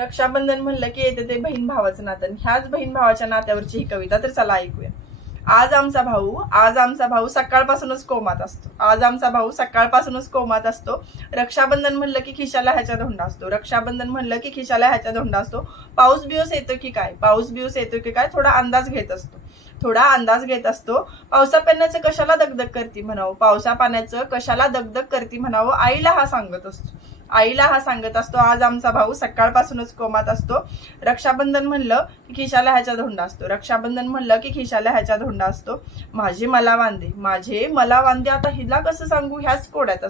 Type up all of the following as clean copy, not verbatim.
रक्षाबंधन म्हणलं की येते ते बहीण भावाचं नातं. ह्याच बहीण भावाच्या नात्यावरची ही कविता, तर चला ऐकूया. आज आमचा भाऊ सकाळपासूनच कोमात असतो. आज आमचा भाऊ सकाळपासूनच कोमात असतो. रक्षाबंधन म्हणलं की खिशाला ह्याच्या धोंडा असतो. रक्षाबंधन म्हणलं की खिशाला ह्याच्या धोंडा असतो. पाऊस बिऊस येतो की काय, थोडा अंदाज घेत असतो. पावसा पाण्याचं कशाला दगदग करती म्हणावं, आईला हा सांगत असतो. आज आमचा भाऊ सकाळपासूनच कोमात असतो. रक्षाबंधन म्हणलं की खिशाला ह्याच्या धोंडा असतो. माझे मला वांदे आता हिला कसं सांगू, ह्याच कोड्यात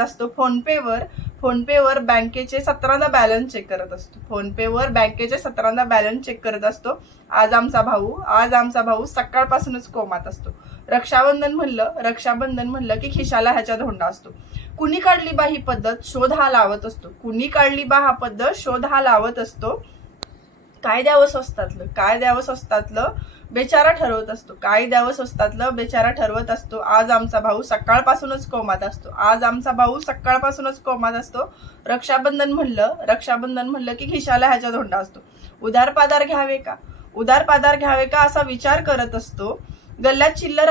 असतो. फोनपेवर बँकेचे 17दा बॅलन्स चेक करत असतो. आज आमचा भाऊ सकाळपासूनच कोमात असतो. रक्षाबंधन म्हणलं की खिशाला ह्याच्या धोंडा असतो. कुणी काढली बा ही पद्धत, शोध हा लावत असतो. काय द्यावं स्वस्तातलं बेचारा ठरवत असतो. आज आमचा भाऊ सकाळपासूनच कोमात असतो. रक्षाबंधन म्हणलं की खिशाला ह्याच्या धोंडा असतो. उधार पाधार घ्यावे का असा विचार करत असतो. गल्ल्यात चिल्लर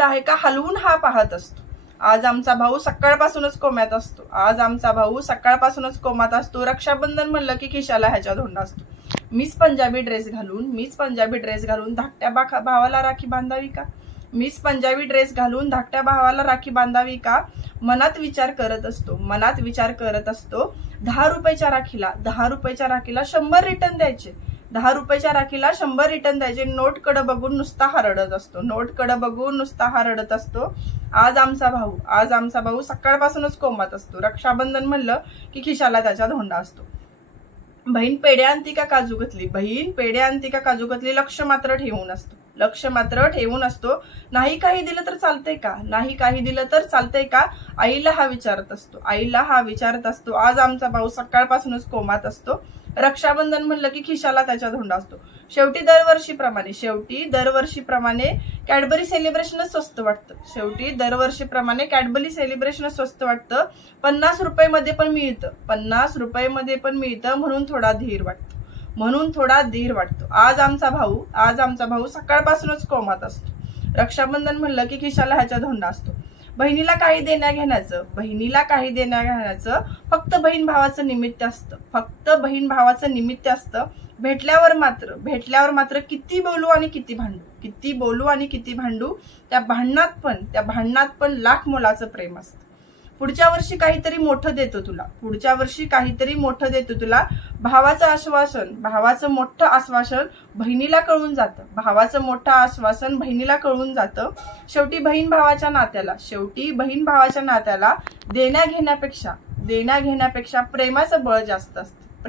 आहे का हलवून हा पाहत असतो. आज आमचा भाऊ सकाळपासूनच कोमात असतो. रक्षाबंधन म्हणलं की खिशाला ह्याच्या धोंडा असतो. मीच पंजाबी ड्रेस घालून धाकट्या भावाला राखी बांधावी का, मनात विचार करत असतो. 10 रुपयाच्या राखीला 100 रिटर्न द्यायचे. 10 रुपयाच्या राखीला 100 रिटर्न द्यायचे. नोटकडे बघून नुसता हा रडत असतो. आज आमचा भाऊ सकाळपासूनच कोमात असतो. रक्षाबंधन म्हणलं की खिशाला त्याच्या धोंडा असतो. बहीण पेढ्या आणती का काजू कतली, लक्ष मात्र ठेवून असतो. नाही काही दिलं तर चालतंय का, आईला हा विचारत असतो. आज आमचा भाऊ सकाळपासूनच कोमात असतो. रक्षाबंधन म्हणलं की खिशाला त्याच्या धोंडा असतो. शेवटी दरवर्षीप्रमाणे कॅडबरी सेलिब्रेशन स्वस्त वाटतं. 50 रुपये मध्ये पण मिळतं म्हणून थोडा धीर वाटतो. आज आमचा भाऊ सकाळपासूनच कोमात असतो. रक्षाबंधन म्हणलं की खिशाला ह्याच्या धोंडा असतो. बहिणीला काही देण्या घेण्याचं फक्त बहीण भावाचं निमित्त असतं. भेटल्यावर मात्र किती बोलू आणि किती भांडू, त्या भांडणात पण लाख मोलाचं प्रेम असतं. पुढच्या वर्षी काहीतरी मोठं देतो तुला, भावाचं मोठं आश्वासन बहिणीला कळून जातं. शेवटी बहीण भावाच्या नात्याला देण्या घेण्यापेक्षा प्रेमाचं बळ जास्त असतं.